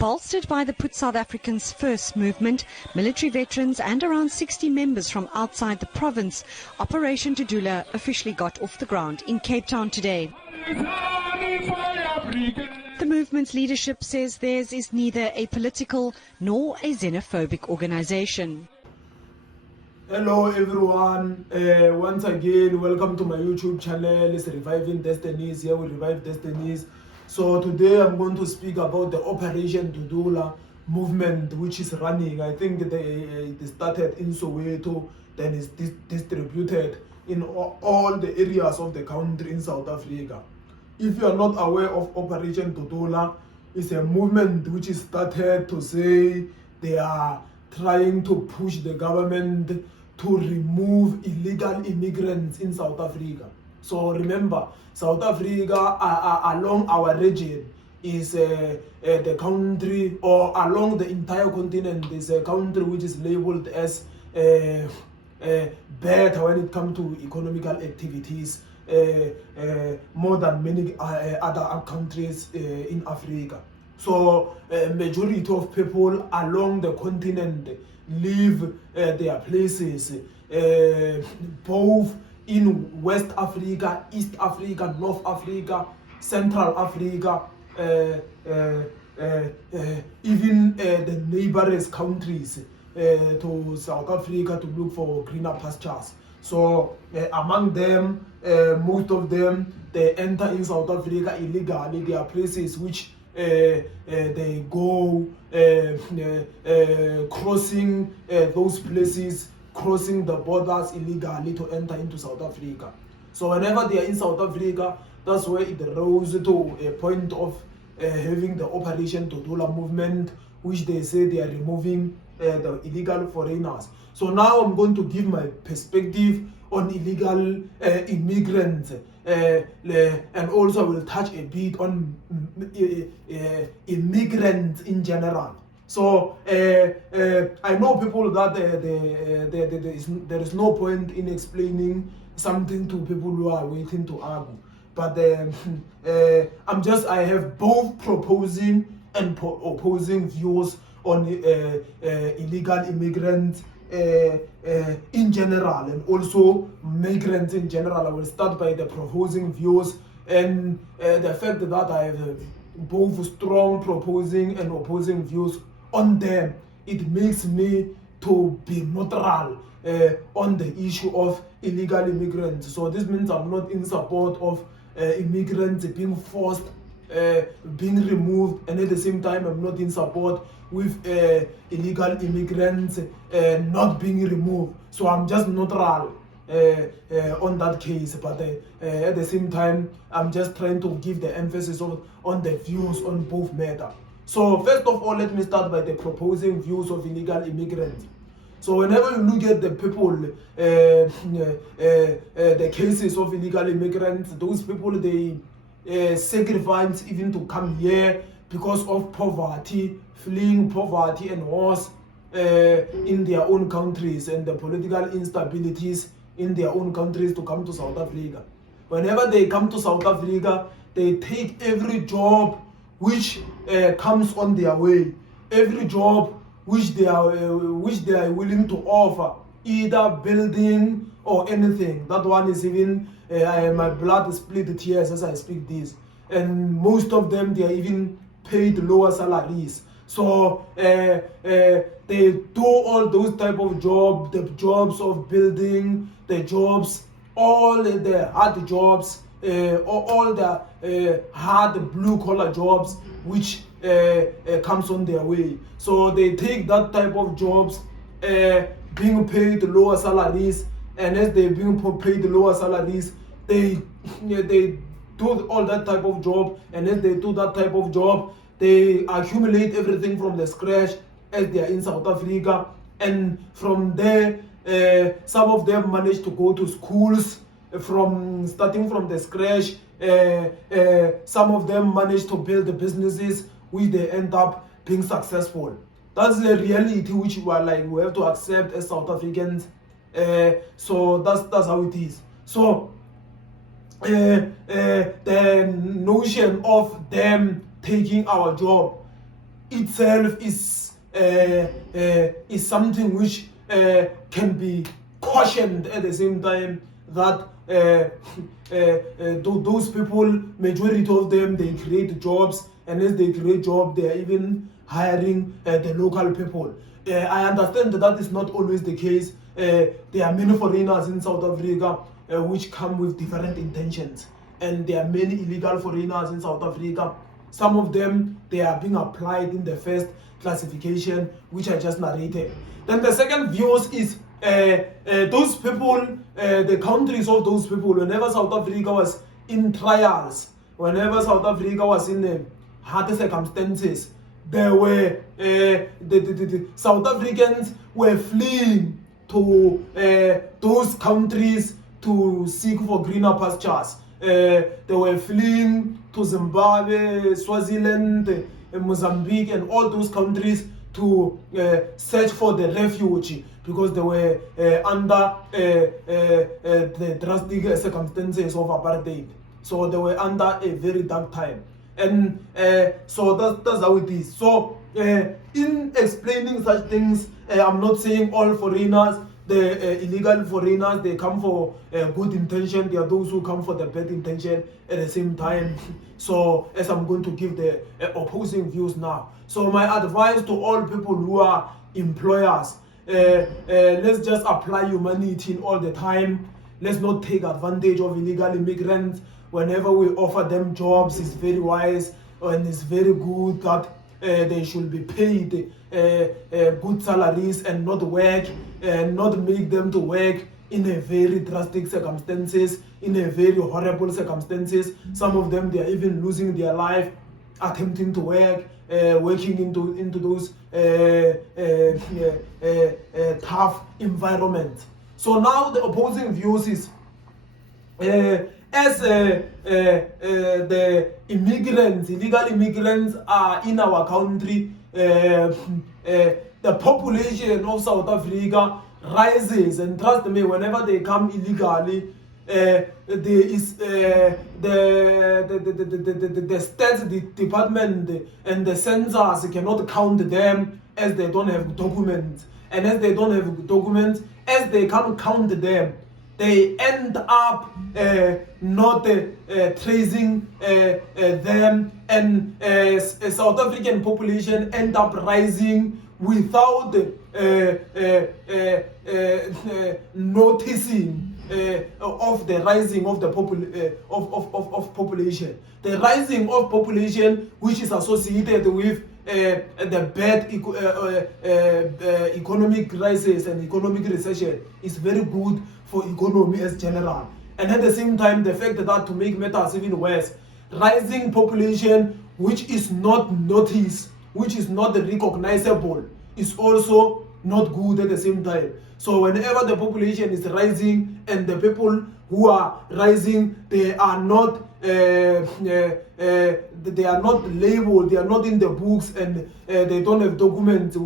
Bolstered by the Put South Africans First movement, military veterans and around 60 members from outside the province, Operation Dudula officially got off the ground in Cape Town today. The movement's leadership says theirs is neither a political nor a xenophobic organization. Hello everyone, once again welcome to my YouTube channel. It's Reviving Destinies. Here we revive destinies. So today I'm going to speak about the Operation Dudula Movement, which is running. I think they started in Soweto, then is distributed in all the areas of the country in South Africa. If you are not aware of Operation Dudula, it's a movement which is started to say they are trying to push the government to remove illegal immigrants in South Africa. So remember, South Africa along our region is the country, or along the entire continent is a country which is labeled as better when it comes to economical activities, more than many other countries in Africa. So majority of people along the continent leave their places, both in West Africa, East Africa, North Africa, Central Africa, even the neighboring countries to South Africa to look for greener pastures. So among them, most of them, they enter in South Africa illegally. There are places which they go crossing those places, crossing the borders illegally to enter into South Africa. So whenever they are in South Africa, that's where it rose to a point of having the Operation Dudula Movement, which they say they are removing the illegal foreigners. So now I'm going to give my perspective on illegal immigrants, and also I will touch a bit on immigrants in general. So I know people that there is no point in explaining something to people who are waiting to argue. But I have both proposing and opposing views on illegal immigrants in general, and also migrants in general. I will start by the proposing views, and the fact that I have both strong proposing and opposing views on them, it makes me to be neutral on the issue of illegal immigrants. So this means I'm not in support of immigrants being forced, being removed, and at the same time I'm not in support with illegal immigrants not being removed. So I'm just neutral on that case, but at the same time I'm just trying to give the emphasis on the views on both matters. So first of all, let me start by the proposing views of illegal immigrants. So whenever you look at the people, the cases of illegal immigrants, those people, they sacrifice even to come here because of poverty, fleeing poverty and wars in their own countries, and the political instabilities in their own countries to come to South Africa. Whenever they come to South Africa, they take every job which comes on their way, every job which they are willing to offer, either building or anything. That one is even my blood is split tears as I speak this, and most of them, they are even paid lower salaries. So they do all those type of jobs, the jobs of building, the jobs, all the hard jobs, all the hard blue collar jobs which comes on their way. So they take that type of jobs, being paid lower salaries, and as they being paid lower salaries, they do all that type of job, and as they do that type of job, they accumulate everything from the scratch as they are in South Africa, and from there some of them manage to go to schools from starting from the scratch. Some of them manage to build the businesses which they end up being successful. That's the reality which we have to accept as South Africans. So that's how it is. So the notion of them taking our job, itself is something which can be cautioned at the same time, that those people, majority of them, they create jobs, and as they create jobs, they are even hiring the local people. I understand that is not always the case. There are many foreigners in South Africa which come with different intentions, and there are many illegal foreigners in South Africa. Some of them, they are being applied in the first classification, which I just narrated. Then the second views is those people, the countries of those people. Whenever South Africa was in trials, whenever South Africa was in hard circumstances, there were the South Africans were fleeing to those countries to seek for greener pastures. They were fleeing to Zimbabwe, Swaziland, Mozambique, and all those countries to search for the refuge, because they were under the drastic circumstances of apartheid. So they were under a very dark time. And so that's how it is. So in explaining such things, I'm not saying all foreigners, the illegal foreigners, they come for good intention. There are those who come for the bad intention at the same time. So as I'm going to give the opposing views now. So my advice to all people who are employers, let's just apply humanity all the time. Let's not take advantage of illegal immigrants. Whenever we offer them jobs, it's very wise and it's very good that they should be paid good salaries and not work, and not make them to work in a very drastic circumstances, in a very horrible circumstances. Some of them, they are even losing their life attempting to work, working into those tough environments. So now the opposing views is, as the immigrants, illegal immigrants are in our country, the population of South Africa rises, and trust me, whenever they come illegally, there is the stats department and the census cannot count them, as they don't have documents, and as they don't have documents, as they can't count them, they end up not tracing them, and South African population end up rising without noticing of the rising of the population. The rising of population, which is associated with the bad economic crisis and economic recession, is very good for economy as general. And at the same time, the fact that, to make matters even worse, rising population which is not noticed, which is not recognizable, is also not good at the same time. So whenever the population is rising and the people who are rising, they are not labeled, they are not in the books, and they don't have documents.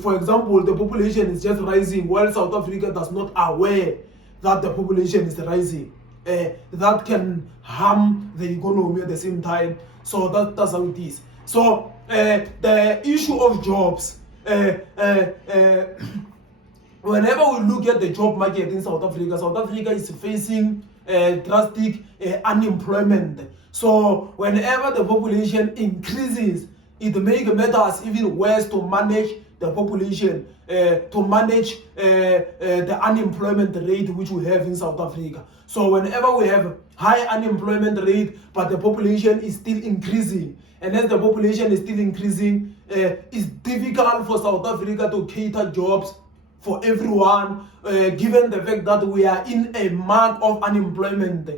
For example, the population is just rising while South Africa does not aware that the population is rising. That can harm the economy at the same time. So that's how it is. So the issue of jobs, whenever we look at the job market in South Africa is facing drastic unemployment. So whenever the population increases, it makes matters even worse to manage the population, to manage the unemployment rate which we have in South Africa. So whenever we have high unemployment rate, but the population is still increasing, and as the population is still increasing, it's difficult for South Africa to cater jobs for everyone, given the fact that we are in a mark of unemployment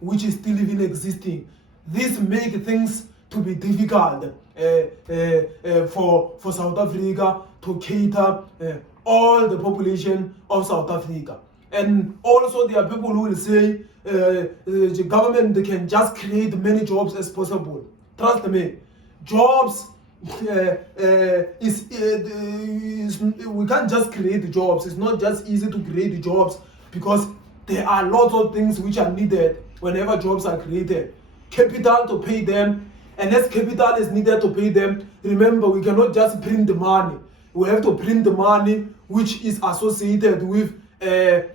which is still even existing. This makes things to be difficult for South Africa to cater all the population of South Africa. And also there are people who will say the government can just create many jobs as possible. Trust me, jobs we can't just create jobs. It's not just easy to create jobs, because there are lots of things which are needed whenever jobs are created. Capital to pay them, and less capital is needed to pay them. Remember, we cannot just print the money. We have to print the money which is associated with,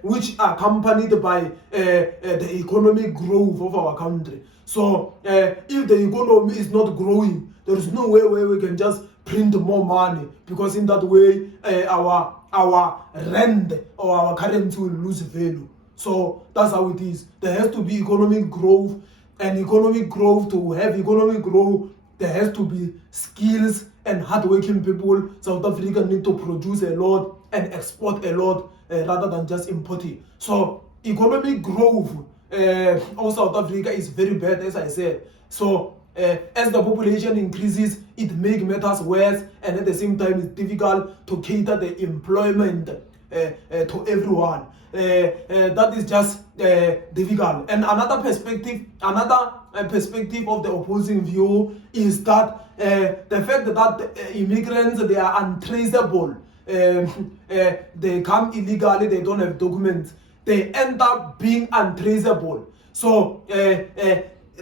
which are accompanied by the economic growth of our country. So if the economy is not growing, there is no way where we can just print more money, because in that way our rand or our currency will lose value. So that's how it is. There has to be economic growth, and economic growth, to have economic growth, there has to be skills and hardworking people. South Africa need to produce a lot and export a lot rather than just importing. So economic growth of South Africa is very bad, as I said. So as the population increases, it makes matters worse, and at the same time it's difficult to cater the employment to everyone. That is just difficult. And another perspective of the opposing view is that the fact that immigrants, they are untraceable. They come illegally, they don't have documents, they end up being untraceable. So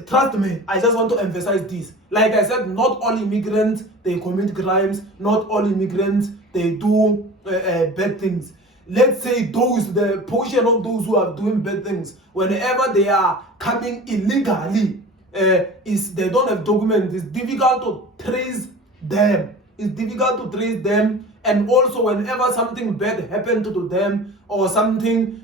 trust me, I just want to emphasize this. Like I said, not all immigrants, they commit crimes. Not all immigrants, they do bad things. Let's say the portion of those who are doing bad things, whenever they are coming illegally, they don't have documents. It's difficult to trace them. And also, whenever something bad happened to them, or something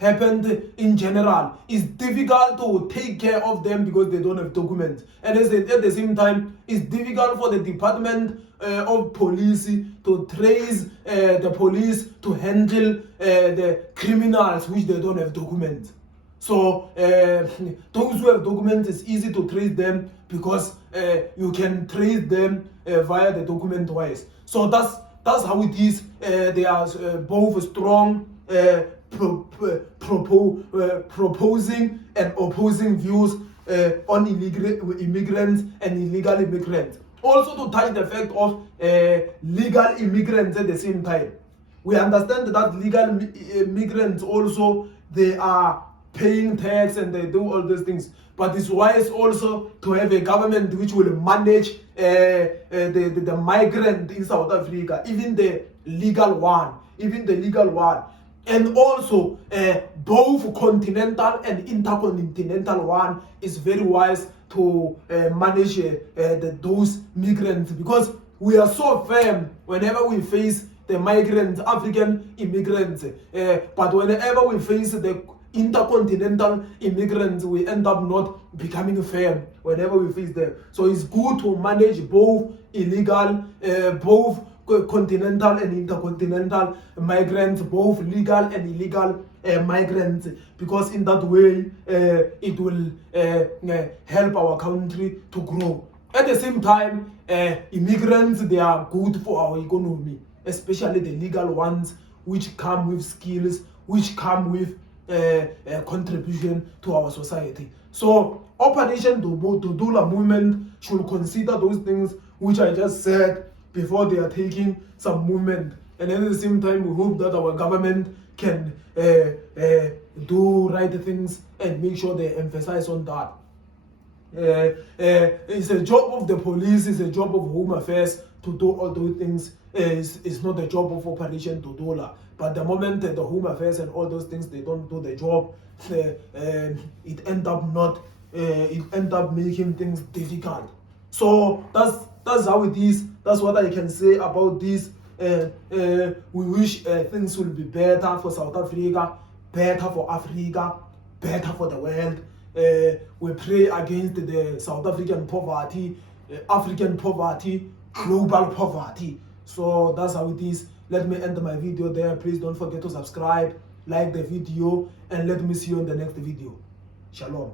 happened in general, it's difficult to take care of them because they don't have documents. And at the same time, it's difficult for the Department of Police to trace the police to handle the criminals which they don't have documents. So those who have documents, it's easy to trace them, because you can trace them via the document wise. So that's how it is. They are both strong proposing and opposing views on immigrants and illegal immigrants. Also, to touch the fact of legal immigrants at the same time. We understand that legal immigrants also, they are paying tax and they do all these things. But it's wise also to have a government which will manage the migrant in South Africa, even the legal one. And also both continental and intercontinental one is very wise to manage those migrants, because we are so firm whenever we face the migrants, African immigrants, but whenever we face the intercontinental immigrants, we end up not becoming firm whenever we face them. So it's good to manage both illegal, both continental and intercontinental migrants, both legal and illegal migrants, because in that way it will help our country to grow. At the same time, immigrants, they are good for our economy, especially the legal ones, which come with skills, which come with contribution to our society. So Operation Dudula Movement should consider those things which I just said before they are taking some movement. And at the same time, we hope that our government can do right things and make sure they emphasize on that. It's a job of the police, it's a job of Home Affairs to do all those things. It's not the job of Operation Dudula. But the moment the Home Affairs and all those things, they don't do the job, it end up making things difficult. So that's how it is. That's what I can say about this. We wish things will be better for South Africa, better for Africa, better for the world. We pray against the South African poverty, African poverty, global poverty. So that's how it is. Let me end my video there. Please don't forget to subscribe, like the video, and let me see you in the next video. Shalom.